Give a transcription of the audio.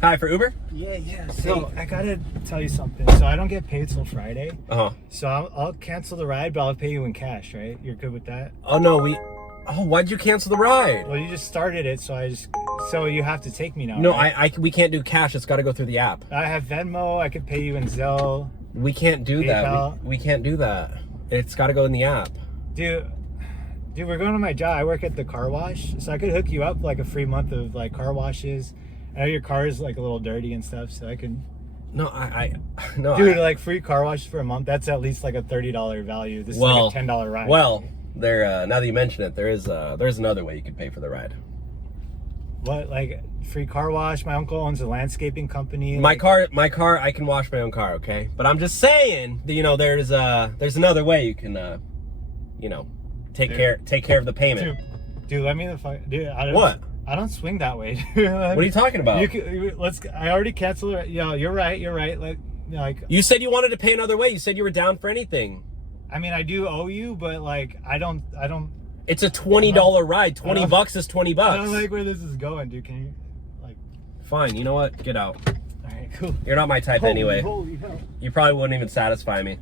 Hi, for Uber? Yeah. So I gotta tell you something. So I don't get paid till Friday. So I'll cancel the ride, but I'll pay you in cash, right? You're good with that? Oh no, why'd you cancel the ride? Well, you just started it, so you have to take me now. No, right? we can't do cash. It's got to go through the app. I have Venmo. I could pay you in Zelle. We can't do that. We can't do that. It's got to go in the app. Dude, we're going to my job. I work at the car wash, so I could hook you up like a free month of like car washes. I know your car is like a little dirty and stuff, so I can. No, no. Dude, like free car wash for a month. That's at least like a $30 value. This is like a $10 ride. Well, now that you mention it, there's another way you could pay for the ride. What, like free car wash? My uncle owns a landscaping company. My car, I can wash my own car, okay? But I'm just saying, there's another way you can, take care of the payment. Dude, let me the fuck, dude. What? I don't swing that way, dude. What are you talking about? I already canceled it. Yeah, you're right. Like you said you wanted to pay another way. You said you were down for anything. I mean, I do owe you, but like, I don't. It's a $20 ride. $20 is $20. I don't like where this is going, dude. Can you, like? Fine. You know what? Get out. All right, cool. You're not my type anyway. Holy hell. You probably wouldn't even satisfy me.